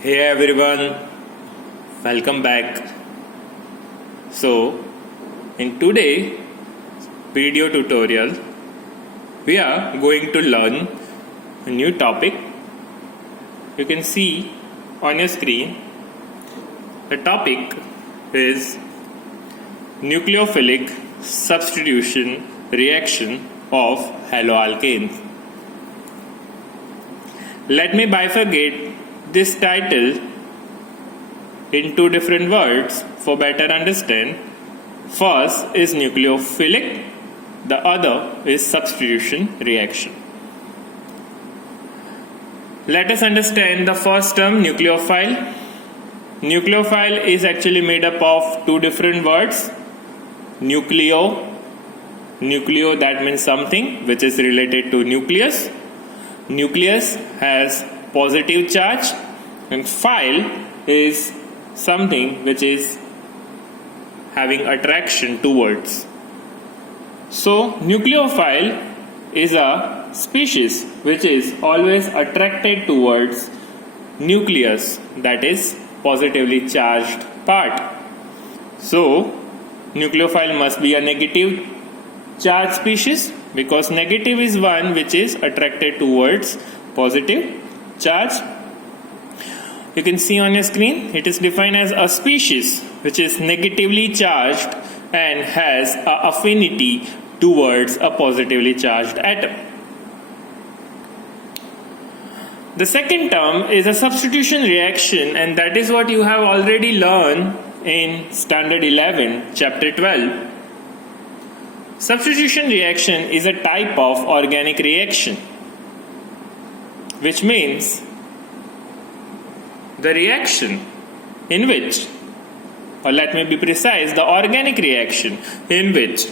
Hey everyone, welcome back. So, in today's video tutorial, we are going to learn a new topic. You can see on your screen, the topic is nucleophilic substitution reaction of haloalkanes. Let me bifurcate this title in two different words for better understand. First is nucleophilic, the other is substitution reaction. Let us understand the first term, nucleophile. Nucleophile is actually made up of two different words. Nucleo, that means something which is related to nucleus. Nucleus has positive charge, and phile is something which is having attraction towards. So nucleophile is a species which is always attracted towards nucleus, that is positively charged part. So nucleophile must be a negative charge species, because negative is one which is attracted towards positive charge. You can see on your screen, it is defined as a species which is negatively charged and has an affinity towards a positively charged atom. The second term is a substitution reaction, and that is what you have already learned in Standard 11, Chapter 12. Substitution reaction is a type of organic reaction, which means the reaction in which, or let me be precise, the organic reaction in which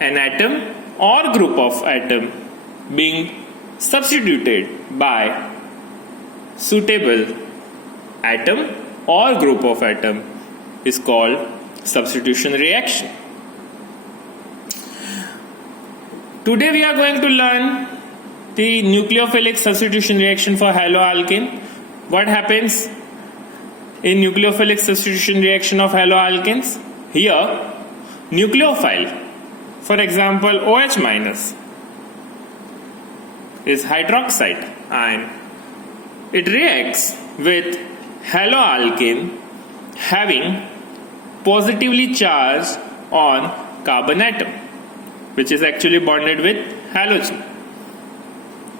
an atom or group of atom being substituted by suitable atom or group of atom is called substitution reaction. Today we are going to learn the nucleophilic substitution reaction for haloalkane. What happens in nucleophilic substitution reaction of haloalkanes? Here, nucleophile, for example OH minus, is hydroxide and it reacts with haloalkane having positively charged on carbon atom, which is actually bonded with halogen.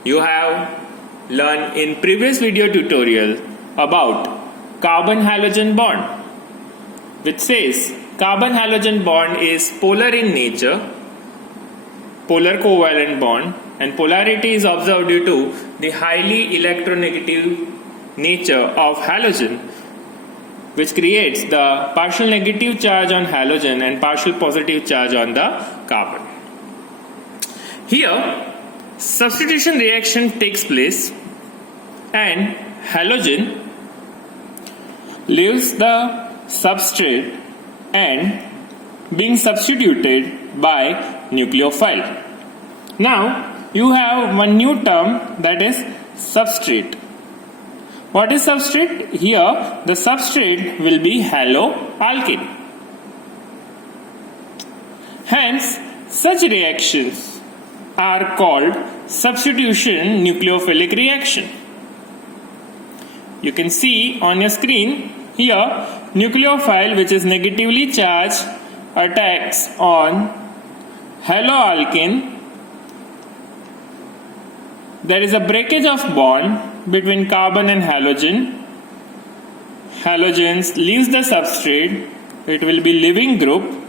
You have learned in previous video tutorial about carbon halogen bond, which says carbon halogen bond is polar in nature, polar covalent bond, and polarity is observed due to the highly electronegative nature of halogen, which creates the partial negative charge on halogen and partial positive charge on the carbon. Here, substitution reaction takes place and halogen leaves the substrate and being substituted by nucleophile. Now, you have one new term, that is substrate. What is substrate? Here, the substrate will be haloalkane. Hence, such reactions are called substitution nucleophilic reaction. You can see on your screen here, nucleophile which is negatively charged attacks on haloalkane. There is a breakage of bond between carbon and halogen. Halogens leaves the substrate. It will be leaving group.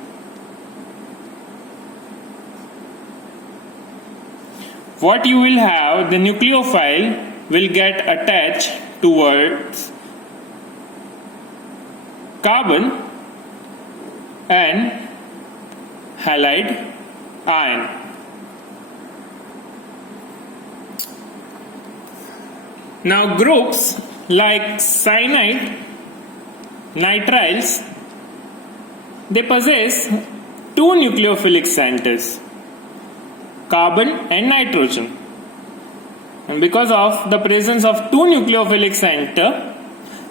What you will have, the nucleophile will get attached towards carbon and halide ion. Now groups like cyanide, nitriles, they possess two nucleophilic centers, carbon and nitrogen. and because of the presence of two nucleophilic center,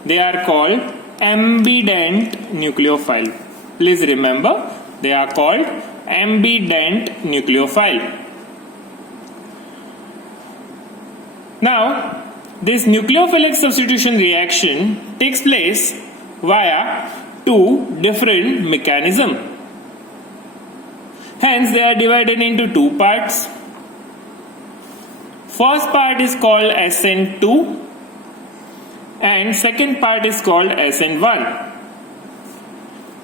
they are called ambident nucleophile. Please remember, they are called ambident nucleophile. Now, this nucleophilic substitution reaction takes place via two different mechanisms. Hence, they are divided into two parts. First part is called SN2 and second part is called SN1.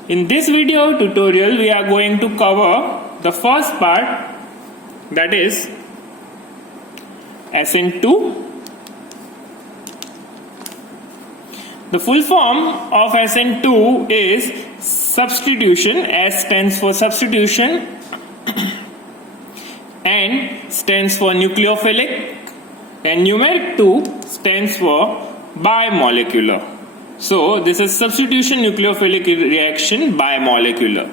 In this video tutorial, we are going to cover the first part, that is SN2. The full form of SN2 is substitution. S stands for substitution, N stands for nucleophilic, and numeric 2 stands for bimolecular. So this is substitution nucleophilic reaction bimolecular.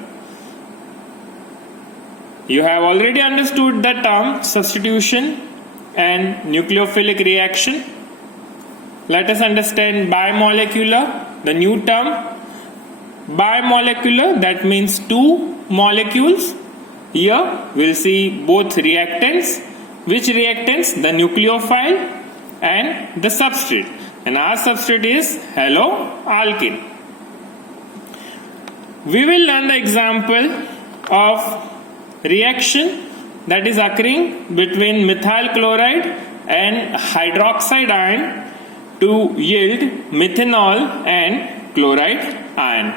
You have already understood the term substitution and nucleophilic reaction. Let us understand bimolecular, the new term. Bimolecular, that means two molecules. Here we will see both reactants. Which reactants? The nucleophile and the substrate. And our substrate is haloalkene. We will learn the example of reaction that is occurring between methyl chloride and hydroxide ion to yield methanol and chloride ion.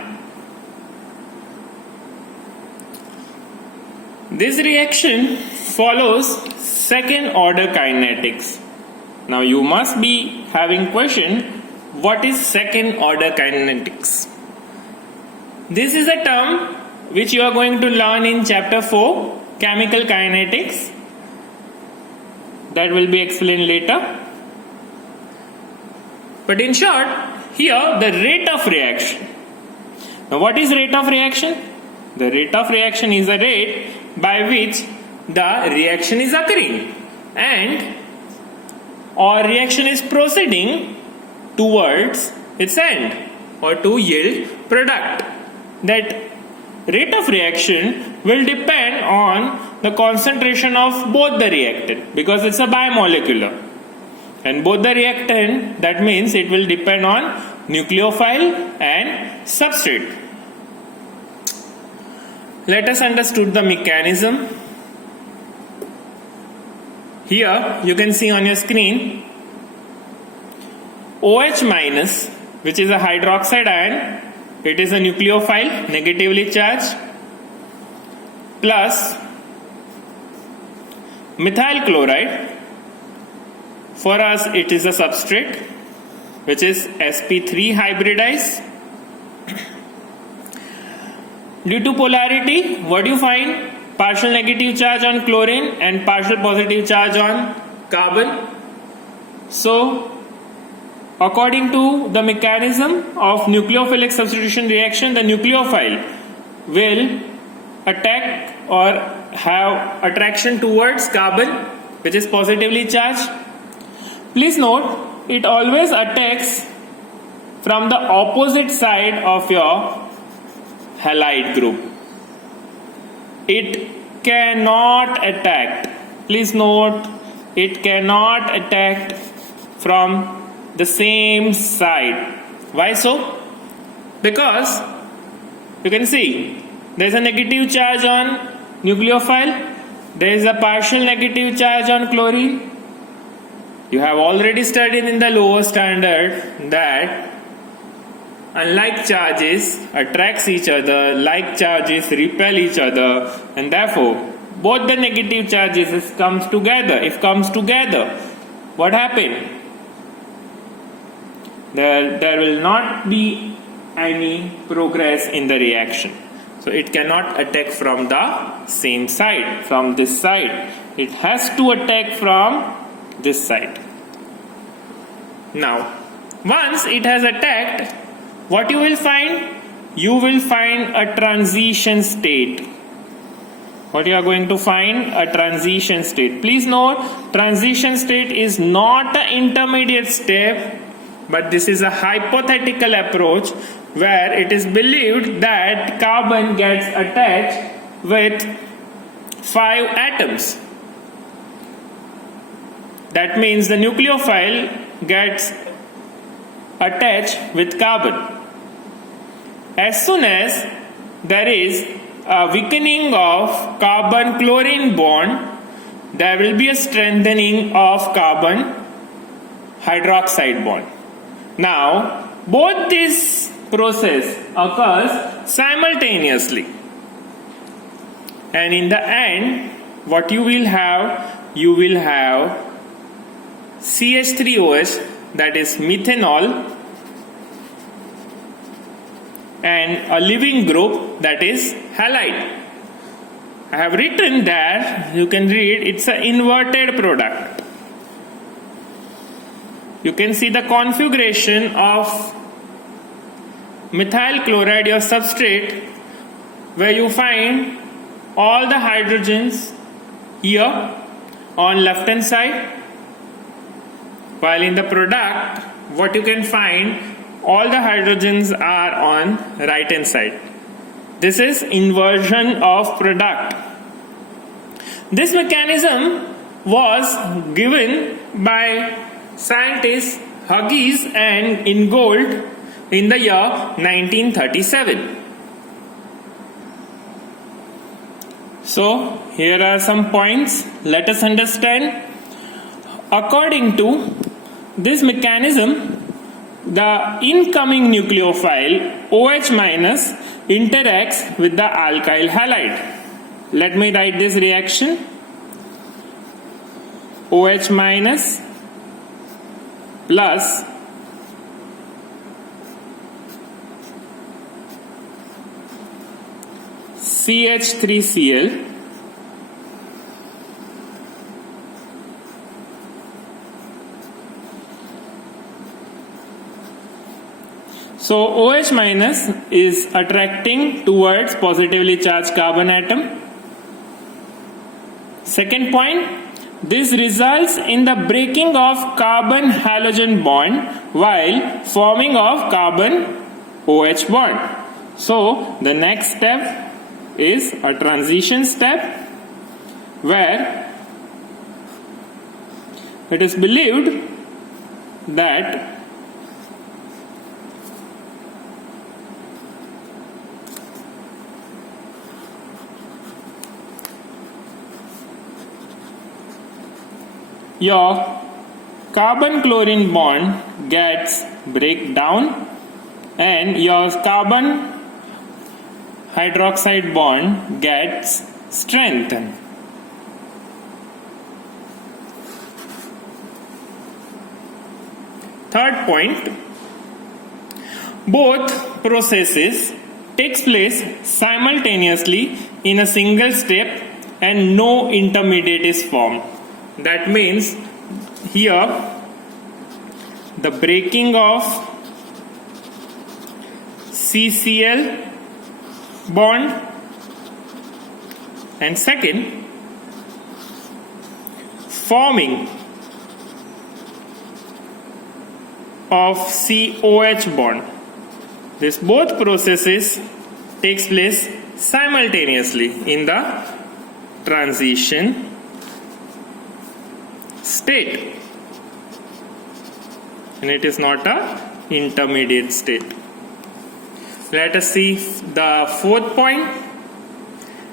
This reaction follows second order kinetics. Now you must be having question, what is second order kinetics? This is a term which you are going to learn in chapter 4, chemical kinetics. That will be explained later. But in short, here the rate of reaction. Now what is rate of reaction? The rate of reaction is a rate by which the reaction is occurring and or reaction is proceeding towards its end or to yield product. That rate of reaction will depend on the concentration of both the reactant, because it's a bimolecular. And both the reactant, that means it will depend on nucleophile and substrate. Let us understand the mechanism. Here you can see on your screen OH minus, which is a hydroxide ion. It is a nucleophile, negatively charged, plus methyl chloride. For us it is a substrate, which is sp3 hybridized. Due to polarity, what do you find? Partial negative charge on chlorine and partial positive charge on carbon. So, according to the mechanism of nucleophilic substitution reaction, the nucleophile will attack or have attraction towards carbon, which is positively charged. Please note, it always attacks from the opposite side of your halide group. It cannot attack. Please note, it cannot attack from the same side. Why so? Because you can see there is a negative charge on nucleophile, there is a partial negative charge on chlorine. You have already studied in the lower standard that unlike charges attracts each other, like charges repel each other, and therefore both the negative charges comes together. If comes together, what happened? There will not be any progress in the reaction. So it cannot attack from the same side, from this side. It has to attack from this side. Now, once it has attacked, what you will find? You will find a transition state. what you are going to find? A transition state. Please note, transition state is not an intermediate step, but this is a hypothetical approach where it is believed that carbon gets attached with 5 atoms. That means the nucleophile gets attached with carbon. As soon as there is a weakening of carbon-chlorine bond, there will be a strengthening of carbon hydroxide bond. Now, both this process occurs simultaneously. And in the end, what you will have CH3OH, that is methanol, and a leaving group, that is halide. I have written there, you can read, it's an inverted product. You can see the configuration of methyl chloride, your substrate, where you find all the hydrogens here on left hand side, while in the product what you can find, all the hydrogens are on right hand side. This is inversion of product. This mechanism was given by scientists Hughes and Ingold in the year 1937. So here are some points. Let us understand. According to this mechanism, the incoming nucleophile OH- interacts with the alkyl halide. Let me write this reaction. OH- plus CH3Cl So OH- is attracting towards positively charged carbon atom. Second point, this results in the breaking of carbon halogen bond while forming of carbon OH bond. So the next step is a transition step where it is believed that your carbon-chlorine bond gets break down and your carbon hydroxide bond gets strengthened. Third point, both processes takes place simultaneously in a single step and no intermediate is formed. That means here the breaking of CCl bond and second forming of COH bond. This both processes takes place simultaneously in the transition state, and it is not a intermediate state. Let us see the fourth point.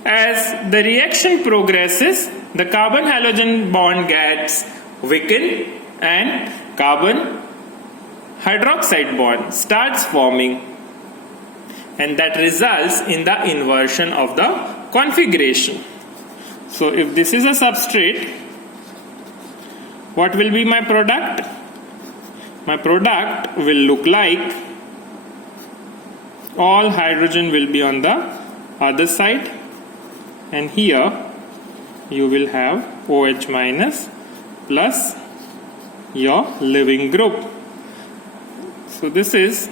As the reaction progresses, the carbon halogen bond gets weakened and carbon hydroxide bond starts forming, and that results in the inversion of the configuration. So if this is a substrate, what will be my product? My product will look like all hydrogen will be on the other side, and here you will have OH- plus your leaving group. So this is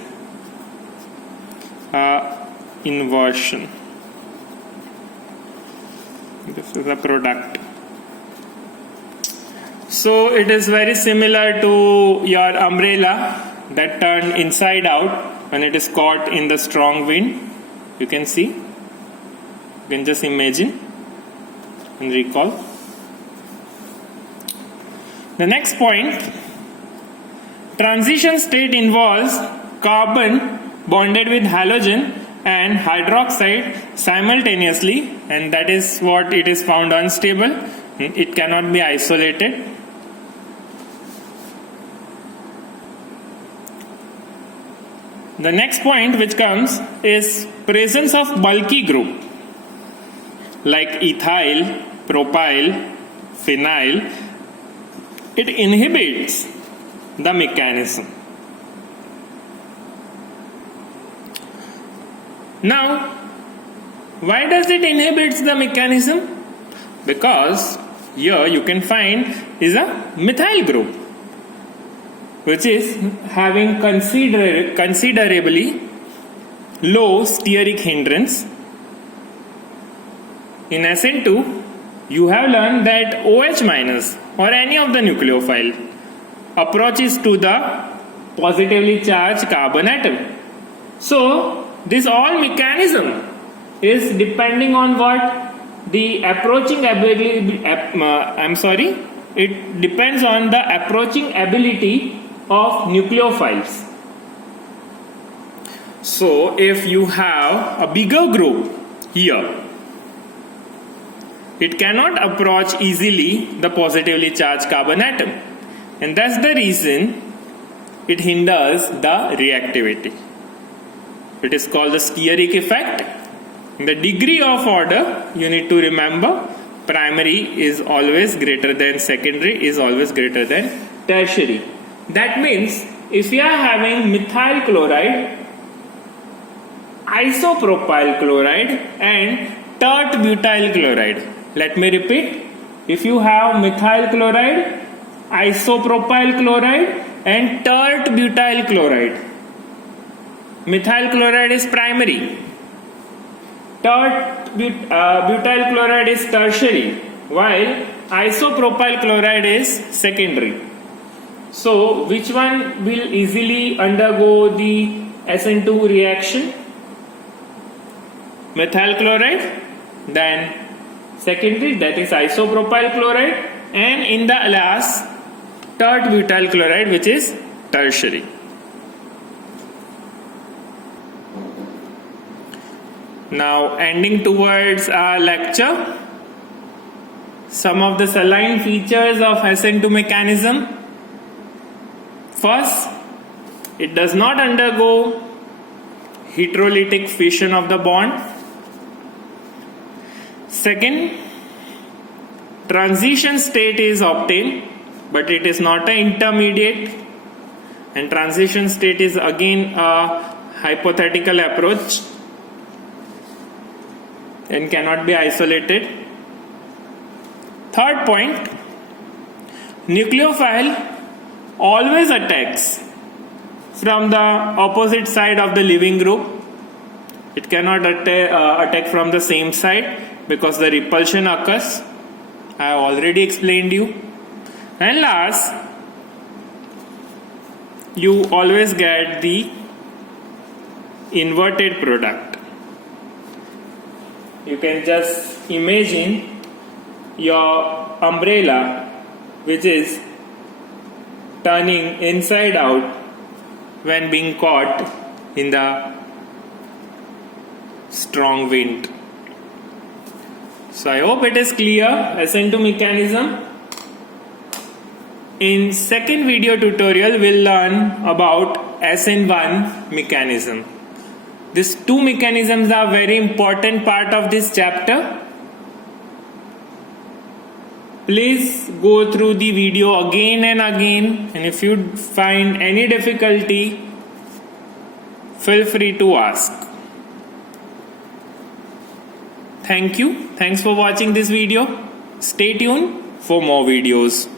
inversion. So the product. So it is very similar to your umbrella that turned inside out when it is caught in the strong wind. You can see. You can just imagine and recall. The next point, transition state involves carbon bonded with halogen and hydroxide simultaneously, and that is what it is found unstable. It cannot be isolated. The next point which comes is presence of bulky group like ethyl, propyl, phenyl. It inhibits the mechanism. Now, why does it inhibit the mechanism? Because here you can find is a methyl group which is having considerably low steric hindrance. In SN2, you have learned that OH minus or any of the nucleophile approaches to the positively charged carbon atom. So, this all mechanism is depending on what? The approaching ability, it depends on the approaching ability of nucleophiles. So, if you have a bigger group here, it cannot approach easily the positively charged carbon atom, and that's the reason it hinders the reactivity. It is called the steric effect. The degree of order, you need to remember, primary is always greater than secondary, is always greater than tertiary. That means if you are having methyl chloride, isopropyl chloride and tert butyl chloride. Let me repeat. If you have methyl chloride, isopropyl chloride and tert butyl chloride. Methyl chloride is primary. Tert butyl chloride is tertiary, while isopropyl chloride is secondary. So, which one will easily undergo the SN2 reaction? Methyl chloride, then secondary, that is isopropyl chloride, and in the last, tert butyl chloride, which is tertiary. Now, ending towards our lecture, some of the saline features of SN2 mechanism. First, it does not undergo heterolytic fission of the bond. Second, transition state is obtained, but it is not an intermediate, and transition state is again a hypothetical approach and cannot be isolated. Third point, nucleophile always attacks from the opposite side of the leaving group. It cannot attack from the same side because the repulsion occurs. I have already explained you. And last, you always get the inverted product. You can just imagine your umbrella which is turning inside out when being caught in the strong wind. So I hope it is clear, SN2 mechanism. In second video tutorial, we'll learn about SN1 mechanism. These two mechanisms are very important part of this chapter. Please go through the video again and again, and if you find any difficulty, feel free to ask. Thank you. Thanks for watching this video. Stay tuned for more videos.